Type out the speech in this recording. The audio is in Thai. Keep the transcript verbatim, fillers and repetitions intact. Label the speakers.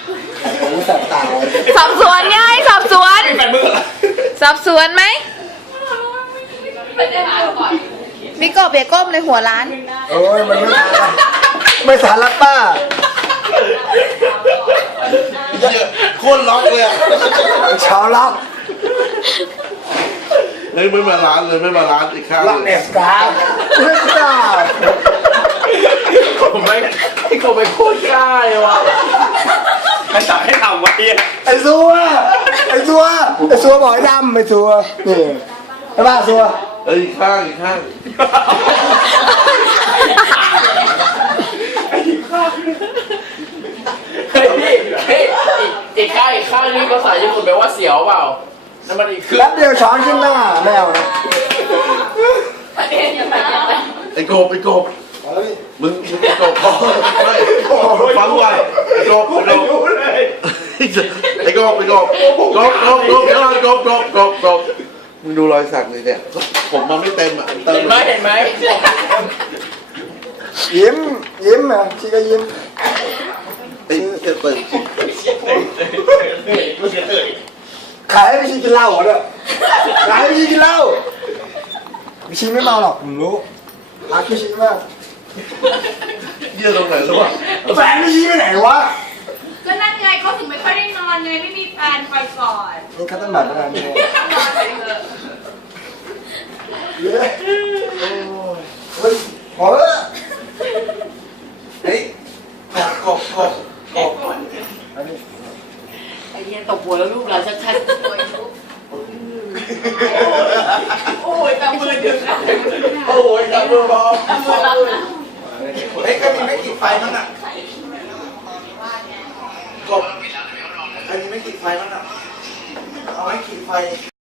Speaker 1: สอบตา
Speaker 2: สอบสวนไงสอบสวนสอบสวนไหมมิโกะเบียก้มเลยหัวร้าน
Speaker 1: โอ้ยมันไม่ไม่สารป้าโคตรล็อกเลยอะชาวล็อก
Speaker 3: เฮ้ยไม่มาร้านเลยไม่มาร้านอีกข้าง
Speaker 1: ล็อก
Speaker 3: เล
Speaker 1: เอย สกาเอสกา
Speaker 4: ผมไม่ที่เขาไปโคตรกล้าเลยวะใครสั่งให้ทำวะเนี่ย
Speaker 1: ไอ้ซัวไอ้ซัวไอ้ซัวบอกให้ดำไอ้ซัวนี่ไอ้บ้าซัว
Speaker 3: เอ้ยอีกข้างอีกข้าง
Speaker 4: เฮ้ยพี่เฮ้ยอีกข้างอีกข้างนี่ภาษาญี่ปุ่นแปลว่าเสียวเปล่านั่นมันอีกคือ
Speaker 1: แป๊บเดียวช้อนขึ้นหน้าไม่เอานะ
Speaker 3: ไอ้กบไอ้กบมึงมึงไอ้กบพอไม่ฟังก่อนไอ้กบไอ้กบไอ้กบไอ้กบกบกบกบเดี๋ยวก่อนกบกบกบกบมึงดูรอยสักเลยเนี่ยผมมันไม่เต็มอ่ะเติ
Speaker 4: เห็
Speaker 3: ม
Speaker 4: นไหมเห็นไหม
Speaker 1: ยิ้มยิ้มอ่ะชีก็ยิ้ม
Speaker 3: ไอ้เติมเติม
Speaker 1: ขายให้พี่ชีกินเหล้าเหรอเนี่ยขายให้พี่ชีกินเหล้าพี่ชีไม่เมาหรอกผมรู้รักพี่ชีมาก
Speaker 3: เยี่ยตรงไหนรู้ป่ะ
Speaker 1: แฟนพี่ชีไปไหนวะ
Speaker 5: ก็นั่นไงเขาถึงไม่ค่อยได้นอนไงไม่มีแฟนไปก่อน
Speaker 1: นี่คัตเติ้ลบัตรอะไรเนี่ย
Speaker 5: นอนไปเถอะ
Speaker 1: เย้เฮ้ยพอแล้ว
Speaker 3: เฮ้ยกบกบกบกบ
Speaker 1: อันนี้
Speaker 4: ไอ้เหี้ยตบหัวแล้วลูกเราชัด
Speaker 5: โอ้ยแต่มือดึงนะ
Speaker 4: ๆโอ้ยจับมือพอ
Speaker 5: มือรับนะ
Speaker 3: เฮ้ยก็มีไม่กี่ไฟมั้งอ่ะกบอันนี้ไม่กี่ไฟมั้งอ่ะเอาไว้กี่ไฟ